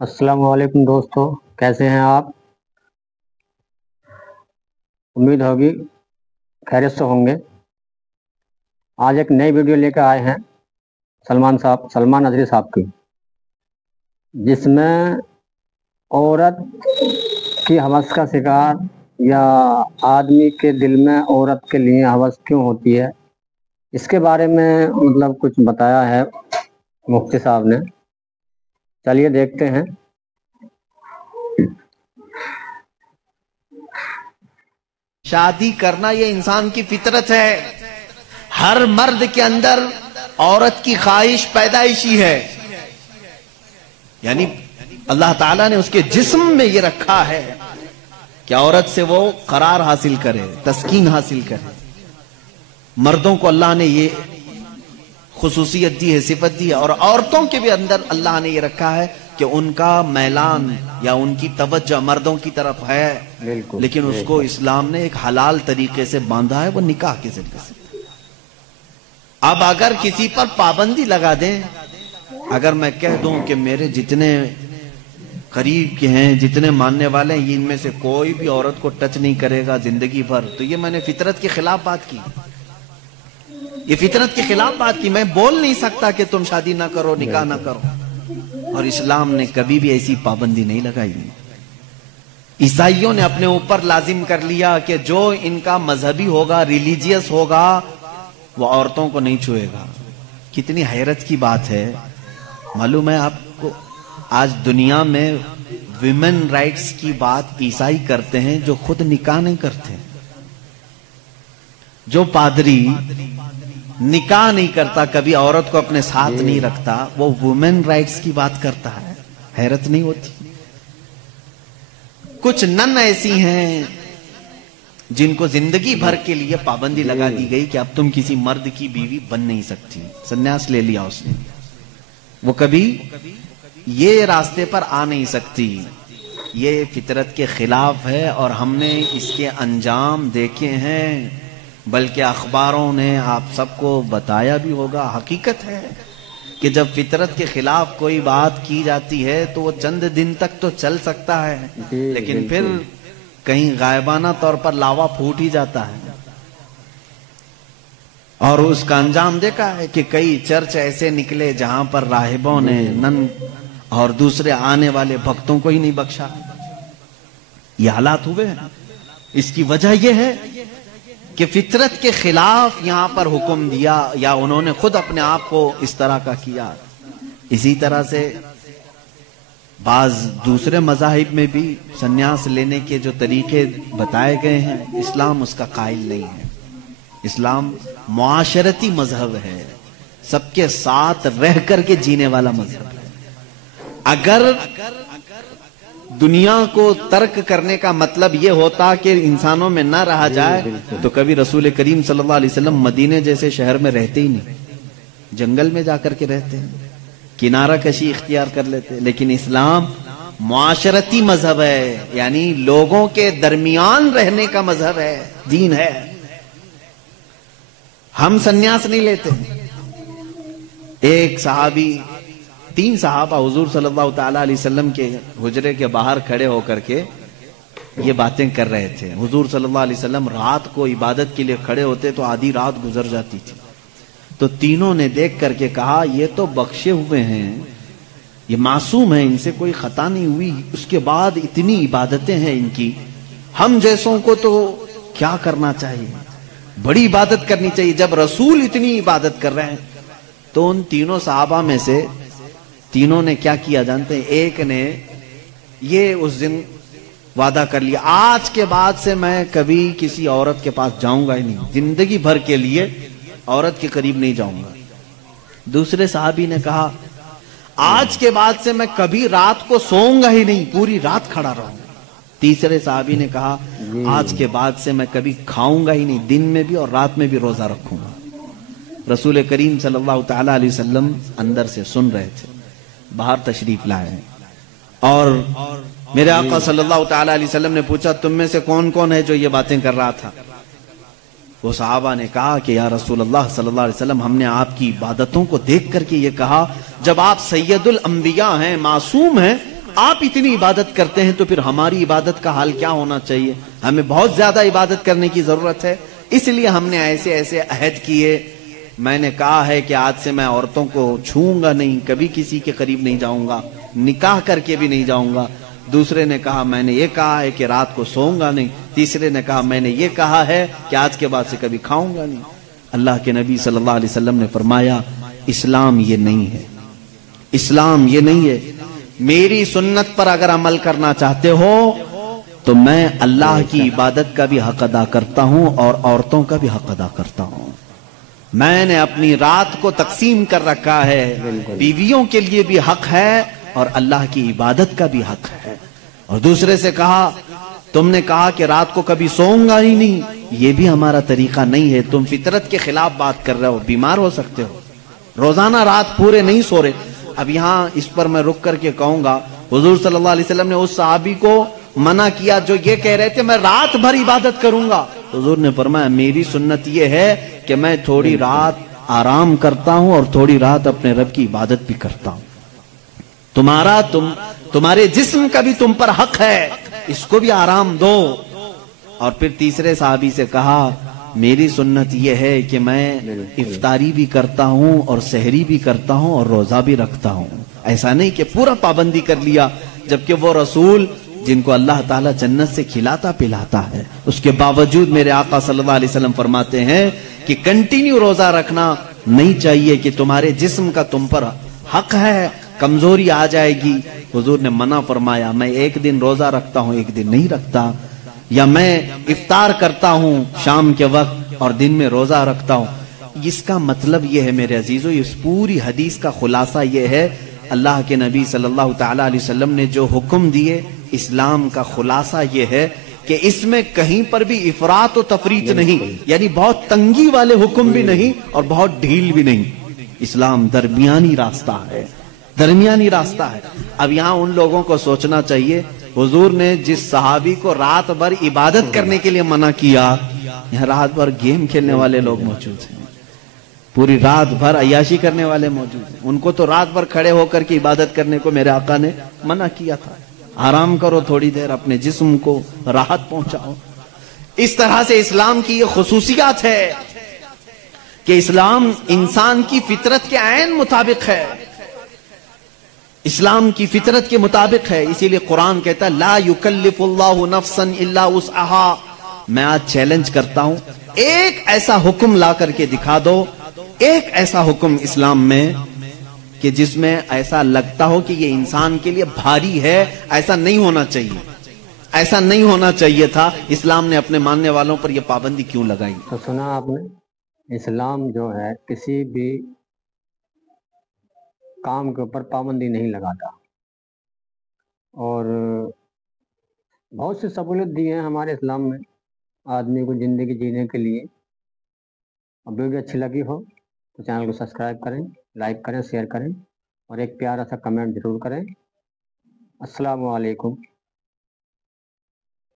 अस्सलाम वालेकुम दोस्तों, कैसे हैं आप? उम्मीद होगी खैरियत से होंगे। आज एक नई वीडियो लेकर आए हैं सलमान नजरी साहब की, जिसमें औरत की हवस का शिकार या आदमी के दिल में औरत के लिए हवस क्यों होती है, इसके बारे में मतलब कुछ बताया है मुफ्ती साहब ने। चलिए देखते हैं। शादी करना ये इंसान की फितरत है। हर मर्द के अंदर औरत की ख्वाहिश पैदाइशी है, यानी अल्लाह ताला ने उसके जिस्म में ये रखा है कि औरत से वो करार हासिल करे, तस्कीन हासिल करे। मर्दों को अल्लाह ने ये खुसूसियत दी है, सिफत दी है, और औरतों के भी अंदर अल्लाह ने ये रखा है कि उनका मैलान या उनकी तवज्जो मर्दों की तरफ है, लेकिन उसको इस्लाम ने एक हलाल तरीके से बांधा है, वो निकाह के जरिए से। अब अगर किसी पर पाबंदी लगा दें, अगर मैं कह दूं कि मेरे जितने करीब के हैं, जितने मानने वाले हैं, इनमें से कोई भी औरत को टच नहीं करेगा जिंदगी भर, तो ये मैंने फितरत के खिलाफ बात की। ये फितरत के खिलाफ बात की। मैं बोल नहीं सकता कि तुम शादी ना करो, निकाह ना करो, और इस्लाम ने कभी भी ऐसी पाबंदी नहीं लगाई। ईसाइयों ने अपने ऊपर लाजिम कर लिया कि जो इनका मजहबी होगा, रिलीजियस होगा, वो औरतों को नहीं छुएगा। कितनी हैरत की बात है। मालूम है आपको, आज दुनिया में विमेन राइट्स की बात ईसाई करते हैं जो खुद निकाह नहीं करते। जो पादरी निकाह नहीं करता, कभी औरत को अपने साथ नहीं रखता, वो वुमेन राइट्स की बात करता है। हैरत नहीं होती? कुछ नन ऐसी हैं जिनको जिंदगी भर के लिए पाबंदी लगा दी गई कि अब तुम किसी मर्द की बीवी बन नहीं सकती। संन्यास ले लिया उसने, वो कभी ये रास्ते पर आ नहीं सकती। ये फितरत के खिलाफ है और हमने इसके अंजाम देखे हैं, बल्कि अखबारों ने आप सबको बताया भी होगा। हकीकत है कि जब फितरत के खिलाफ कोई बात की जाती है तो वो चंद दिन तक तो चल सकता है, लेकिन फिर कहीं गायबाना तौर पर लावा फूट ही जाता है। और उसका अंजाम देखा है कि कई चर्च ऐसे निकले जहां पर राहिबों ने नन और दूसरे आने वाले भक्तों को ही नहीं बख्शा। ये हालात हुए हैं। इसकी वजह यह है कि फितरत के खिलाफ यहां पर हुक्म दिया, या उन्होंने खुद अपने आप को इस तरह का किया। इसी तरह से बाज दूसरे मजाहिब में भी संन्यास लेने के जो तरीके बताए गए हैं, इस्लाम उसका कायल नहीं है। इस्लाम मुआशरती मजहब है, सबके साथ रह करके जीने वाला मजहब है। अगर दुनिया को तर्क करने का मतलब यह होता कि इंसानों में ना रहा जाए, तो कभी रसूल करीम सल्लल्लाहु अलैहि वसल्लम मदीने जैसे शहर में रहते ही नहीं, जंगल में जाकर के रहते हैं, किनारा कशी इख्तियार कर लेते हैं। लेकिन इस्लाम मुआशरती मजहब है, यानी लोगों के दरमियान रहने का मजहब है, दीन है। हम संन्यास नहीं लेते। एक सहाबी, 3 सहाबा हुजूर सल्लल्लाहु ताला अलैहि वसल्लम के हुजरे के बाहर खड़े होकर के ये बातें कर रहे थे। हुजूर सल्लल्लाहु अलैहि वसल्लम रात को इबादत के लिए खड़े होते तो आधी रात गुजर जाती थी। तो तीनों ने देख करके कहा, ये तो बख्शे हुए हैं, ये मासूम है, इनसे कोई खता नहीं हुई, उसके बाद इतनी इबादतें हैं इनकी, हम जैसों को तो क्या करना चाहिए, बड़ी इबादत करनी चाहिए। जब रसूल इतनी इबादत कर रहे हैं, तो उन तीनों सहाबा में से तीनों ने क्या किया जानते हैं? एक ने ये उस दिन वादा कर लिया, आज के बाद से मैं कभी किसी औरत के पास जाऊंगा ही नहीं, जिंदगी भर के लिए औरत के करीब नहीं जाऊंगा। दूसरे साहबी ने कहा, आज के बाद से मैं कभी रात को सोऊंगा ही नहीं, पूरी रात खड़ा रहूंगा। तीसरे साहबी ने कहा, आज के बाद से मैं कभी खाऊंगा ही नहीं, दिन में भी और रात में भी रोजा रखूंगा। रसूल करीम सल्लल्लाहु ताला अलैहि वसल्लम अंदर से सुन रहे थे, बाहर तशरीफ लाए, और मेरे आका सल्लल्लाहु ताला अलैहि वसल्लम ने पूछा, तुम में से कौन कौन है जो ये बातें कर रहा था? वो सहाबा ने कहा कि या रसूल अल्लाह सल्लल्लाहु अलैहि वसल्लम, हमने आपकी इबादतों को देख करके ये कहा, जब आप सैयदुल अंबिया हैं, मासूम हैं, آپ اتنی عبادت کرتے ہیں تو پھر ہماری عبادت کا حال کیا ہونا چاہیے؟ ہمیں بہت زیادہ عبادت کرنے کی ضرورت ہے، اس لیے ہم نے ایسے ایسے عہد کیے۔ میں نے کہا ہے کہ آج سے میں عورتوں کو چھوؤں گا نہیں، کبھی کسی کے قریب نہیں جاؤں گا، نکاح کر کے بھی نہیں جاؤں گا۔ دوسرے نے کہا میں نے یہ کہا ہے کہ رات کو سوؤں گا نہیں۔ تیسرے نے کہا میں نے یہ کہا ہے کہ آج کے بعد سے کبھی کھاؤں گا نہیں۔ اللہ کے نبی صلی اللہ علیہ وسلم نے فرمایا اسلام یہ نہیں ہے، اسلام یہ نہیں ہے۔ میری سنت پر اگر عمل کرنا چاہتے ہو تو میں اللہ کی عبادت کا بھی حق ادا کرتا ہوں اور عورتوں کا بھی حق ادا کرتا ہوں۔ میں نے اپنی رات کو تقسیم کر رکھا ہے، بیویوں کے لیے بھی حق ہے اور اللہ کی عبادت کا بھی حق ہے۔ اور دوسرے سے کہا تم نے کہا کہ رات کو کبھی سوؤں گا ہی نہیں، یہ بھی ہمارا طریقہ نہیں ہے، تم فطرت کے خلاف بات کر رہے ہو، بیمار ہو سکتے ہو، روزانہ رات پورے نہیں سو رہے۔ اب یہاں اس پر میں رک کر کے کہوں گا، حضور صلی اللہ علیہ وسلم نے اس صحابی کو منع کیا جو یہ کہہ رہے تھے میں رات بھر عبادت کروں گا۔ حضور نے فرمایا میری سنت یہ ہے کہ میں تھوڑی رات آرام کرتا ہوں اور تھوڑی رات اپنے رب کی عبادت بھی کرتا ہوں۔ تمہارے جسم کا بھی تم پر حق ہے، اس کو بھی آرام دو۔ اور پھر تیسرے صحابی سے کہا میری سنت یہ ہے کہ میں افطاری بھی کرتا ہوں اور سحری بھی کرتا ہوں اور روزہ بھی رکھتا ہوں۔ ایسا نہیں کہ پورا پابندی کر لیا، جبکہ وہ رسول جن کو اللہ تعالیٰ جنت سے کھلاتا پلاتا ہے، اس کے باوجود میرے آقا صلی اللہ علیہ وسلم فرماتے ہیں کہ کنٹینیو روزہ رکھنا نہیں چاہیے، کہ تمہارے جسم کا تم پر حق ہے، کمزوری آ جائے گی۔ حضور نے منع فرمایا میں ایک دن روزہ رکھتا ہوں ایک دن نہیں رکھتا، یا میں افطار کرتا ہوں شام کے وقت اور دن میں روزہ رکھتا ہوں۔ اس کا مطلب یہ ہے میرے عزیزو، اس پوری حدیث کا خلاصہ یہ ہے، اللہ کے نبی صلی اللہ تعالی علیہ وسلم نے جو حکم دیے، اسلام کا خلاصہ یہ ہے کہ اس میں کہیں پر بھی افراط و تفریط نہیں، یعنی بہت تنگی والے حکم بھی نہیں اور بہت ڈھیل بھی نہیں۔ اسلام درمیانی راستہ ہے، درمیانی راستہ ہے۔ اب یہاں ان لوگوں کو سوچنا چاہیے، حضور نے جس صحابی کو رات بھر عبادت کرنے کے لیے منع کیا، یہاں رات بھر گیم کھیلنے والے لوگ موجود ہیں، پوری رات بھر عیاشی کرنے والے موجود ہیں، ان کو تو رات بھر کھڑے ہو کر کے عبادت کرنے کو میرے آقا نے منع کیا تھا۔ آرام کرو تھوڑی دیر، اپنے جسم کو راحت پہنچاؤ۔ اس طرح سے اسلام کی یہ خصوصیات ہے کہ اسلام انسان کی فطرت کے عین مطابق ہے، اسلام کی فطرت کے مطابق ہے۔ اسی لیے قرآن کہتا ہے لا یکلف اللہ نفسا الا وسعها۔ میں آج چیلنج کرتا ہوں، ایک ایسا حکم لا کر کے دکھا دو، ایک ایسا حکم اسلام میں کہ جس میں ایسا لگتا ہو کہ یہ انسان کے لیے بھاری ہے۔ ایسا نہیں ہونا چاہیے، ایسا نہیں ہونا چاہیے تھا۔ اسلام نے اپنے ماننے والوں پر یہ پابندی کیوں لگائی؟ تو سنا آپ نے، اسلام جو ہے کسی بھی کام کے اوپر پابندی نہیں لگاتا، اور بہت سی سہولت دی ہیں ہمارے اسلام میں آدمی کو زندگی جینے کے لیے۔ اب ویڈیو اچھی لگی ہو تو چینل کو سبسکرائب کریں، لائک کریں، شیئر کریں اور ایک پیارا سا کمنٹ ضرور کریں۔ السلام علیکم۔